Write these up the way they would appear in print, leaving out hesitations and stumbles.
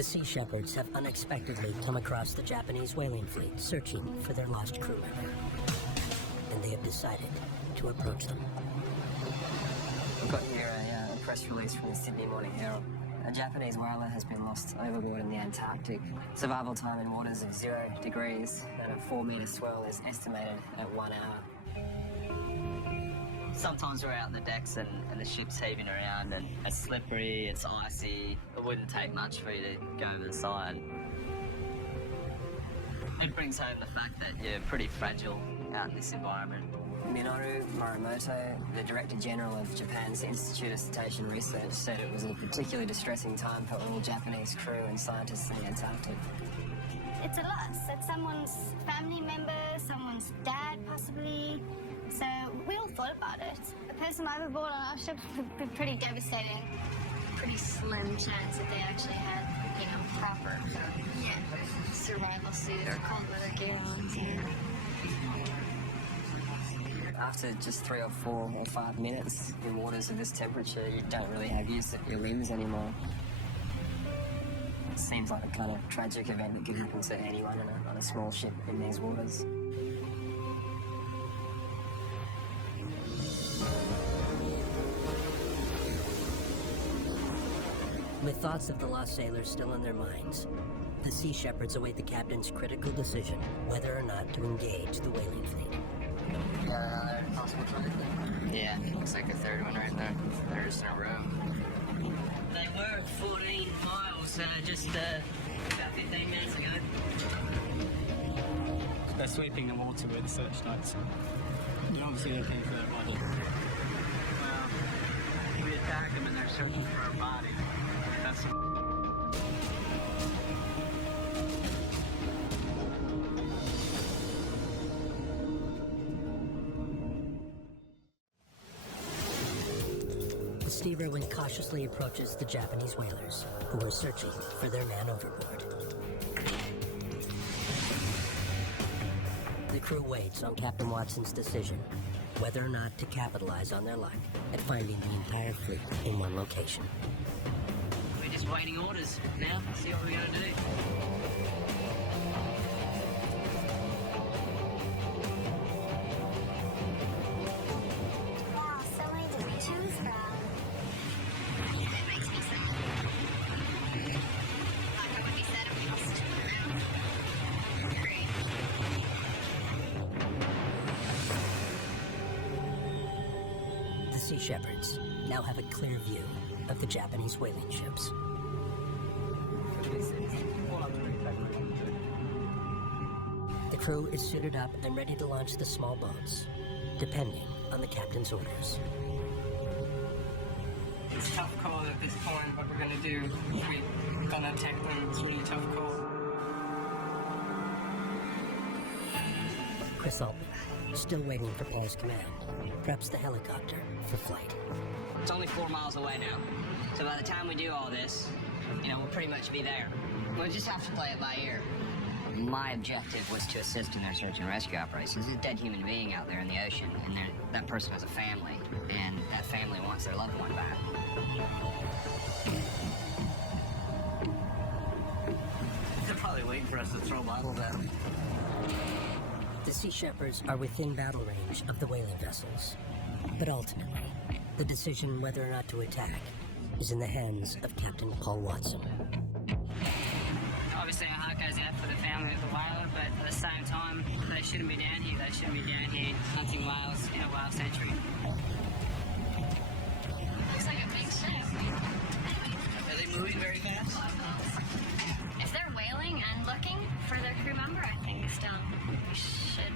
The Sea Shepherds have unexpectedly come across the Japanese whaling fleet searching for their lost crew member, and they have decided to approach them. I've got here a press release from the Sydney Morning Herald. A Japanese whaler has been lost overboard in the Antarctic. Survival time in waters of 0 degrees and a 4-metre swell is estimated at 1 hour. Sometimes we're out on the decks and the ship's heaving around and it's slippery, it's icy. It wouldn't take much for you to go over the side. It brings home the fact that you're pretty fragile out in this environment. Minoru Morimoto, the Director General of Japan's Institute of Cetacean Research, said it was a particularly distressing time for all Japanese crew and scientists in the Antarctic. It's a loss. It's someone's family member, someone's dad possibly. So we all thought about it. A person overboard on our ship would be pretty devastating. Pretty slim chance that they actually had, proper survival suit or cold weather gear on. After just 3 or 4 or 5 minutes in waters of this temperature, you don't really have use of your limbs anymore. It seems like a kind of tragic event that could happen to anyone on a small ship in these waters. With thoughts of the lost sailors still in their minds, the Sea Shepherds await the captain's critical decision whether or not to engage the whaling fleet. Another possible target there? Yeah, looks like a third one right there. They're just in a row. They were 14 miles just about 15 minutes ago. They're sweeping the water with search lights. And obviously they're looking for their body. Well, we attack them and they're searching for our body. That's The steamer wind cautiously approaches the Japanese whalers, who are searching for their man overboard. The crew waits on Captain Watson's decision whether or not to capitalize on their luck at finding the entire fleet in one location. We're just waiting orders now. See what we're going to do. Wow, so many to choose from. That makes me sick. Like what he said, if we lost Great. The Sea Shepherds now have a clear view of the Japanese whaling ships. The crew is suited up and ready to launch the small boats, depending on the captain's orders. It's a tough call at this point. What we're going to do, we're going to attack them. It's a really tough call. Chris Altman, still waiting for Paul's command, preps the helicopter for flight. It's only 4 miles away now. So by the time we do all this, we'll pretty much be there. We'll just have to play it by ear. My objective was to assist in their search and rescue operations. There's a dead human being out there in the ocean, and that person has a family, and that family wants their loved one back. They're probably waiting for us to throw bottles at them. The Sea Shepherds are within battle range of the whaling vessels, but ultimately, the decision whether or not to attack is in the hands of Captain Paul Watson. Obviously, our heart goes out for the family of the whaler, but at the same time, they shouldn't be down here. They shouldn't be down here hunting whales in a whale sanctuary. Looks like a big ship. Are they moving very fast? If they're whaling and looking for their crew member, I think we should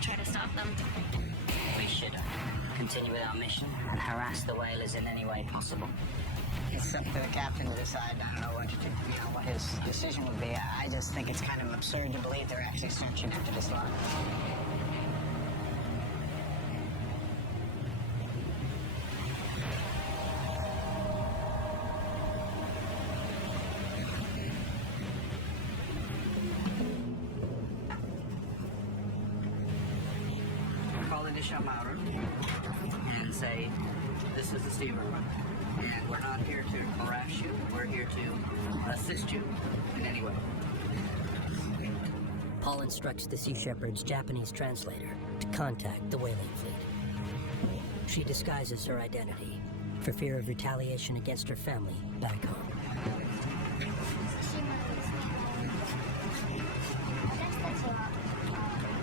try to stop them. We should continue with our mission and harass the whalers in any way possible. It's up to the captain to decide. I don't know what his decision would be. I just think it's kind of absurd to believe they're actually searching after this lot. Call in to Maru and say, this is the steamer. And we're not here to harass you. We're here to assist you in any way. Paul instructs the Sea Shepherd's Japanese translator to contact the whaling fleet. She disguises her identity for fear of retaliation against her family back home. 私たちは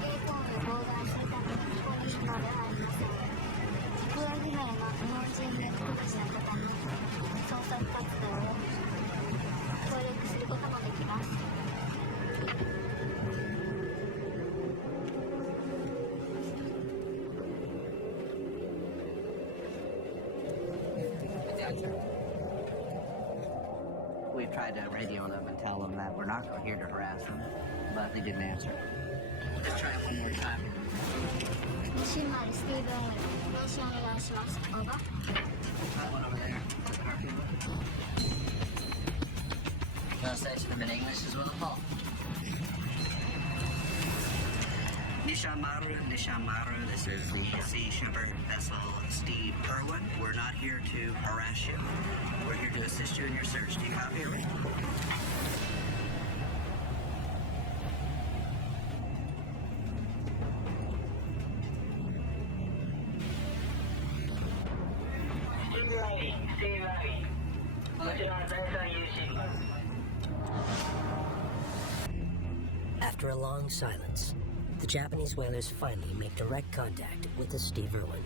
抵抗を妨害するためにここに来たのではありません。行方不明の日本人の人たちの方の捜索活動を協力することもできます。We've tried to radio them and tell them that we're not here to harass them, but they didn't answer. Let's try it one more time. 西丸スティーブンウェル、名刺お願いします。オーバー。 That one over there. Translation them in English as well, Paul. Nishan Maru, this is the Sea Shepherd vessel Steve Irwin. We're not here to harass you. We're here to assist you in your search. Do you copy me? After a long silence, the Japanese whalers finally make direct contact with the Steve Irwin.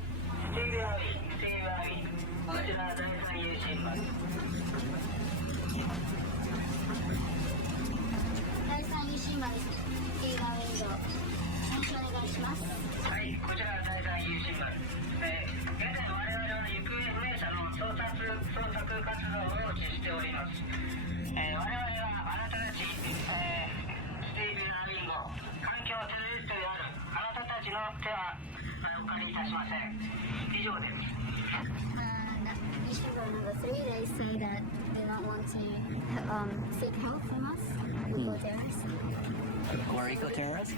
Number 3, they say that they don't want to seek help from us, eco-terrorists. We're eco-terrorists?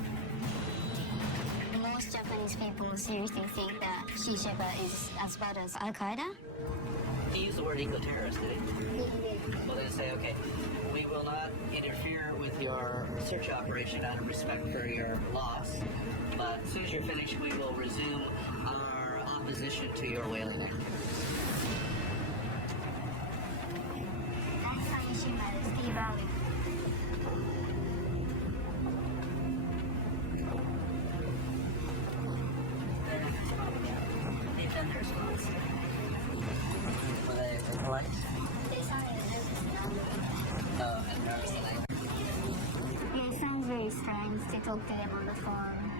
Most Japanese people seriously think that Sea Shepherd is as bad as Al-Qaeda. He used the word eco-terrorist, did he? Well, they say, okay, we will not interfere with your search operation out of respect for your loss, but as soon as you're finished, we will resume our opposition to your whaling activity. They've done their response. Were they polite? They sounded nervous. Oh, and nervous. Yeah, it sounds very strange to talk to them on the phone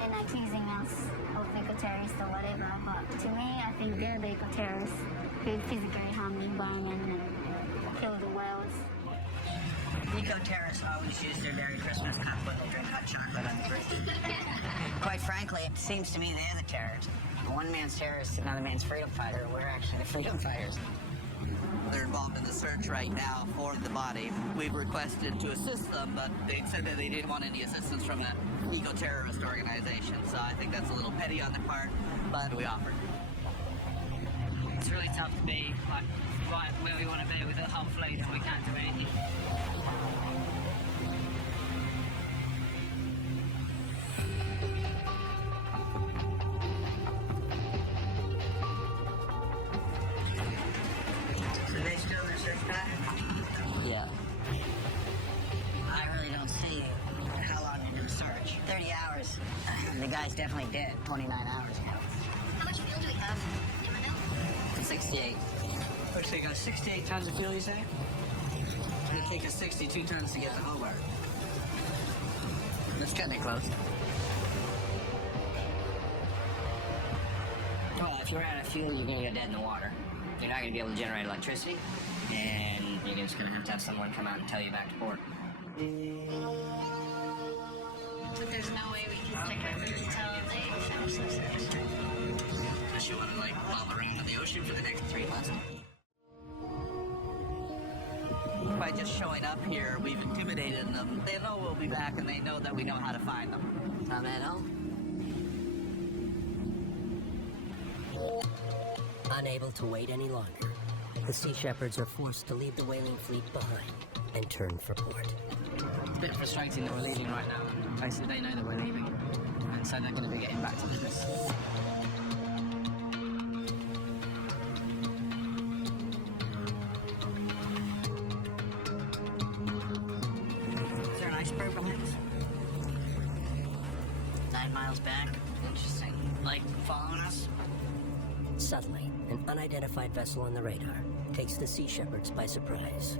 and accusing us of eco-terrorists or whatever, but to me, I think they're the eco-terrorists who physically harm the environment and kill the whales. Eco-terrorists always use their Merry Christmas cup when they drink hot chocolate on the birthday. Quite frankly, it seems to me they're the terrorists. One man's terrorist, another man's freedom fighter. We're actually the freedom fighters. They're involved in the search right now for the body. We've requested to assist them, but they said that they didn't want any assistance from an eco-terrorist organization, so I think that's a little petty on their part, but we offered. It's really tough to be like right where we want to be with the whole fleet and we can't do anything. So they still in the search pattern? Yeah. I really don't see how long they're going to search. 30 hours. The guy's definitely dead 29 hours ago. How much fuel do we have? 68. So you got 68 tons of fuel, you say? It'll take us 62 tons to get to Hobart. That's kind of close. Well, if you're out of fuel, you're going to get dead in the water. You're not going to be able to generate electricity, and you're just going to have someone come out and tow you back to port. But there's no way we can stick our food until they finish the search. Unless you want to, bob around in the ocean for the next 3 months. By just showing up here, we've intimidated them. They know we'll be back, and they know that we know how to find them. Unable to wait any longer, The Sea Shepherds are forced to leave the whaling fleet behind and turn for port. It's a bit frustrating that we're leaving right now. Basically, they know that we're leaving, and so they're going to be getting back to business. Is there an iceberg behind us? 9 miles back. Interesting. Like, following us? Suddenly, an unidentified vessel on the radar takes the Sea Shepherds by surprise.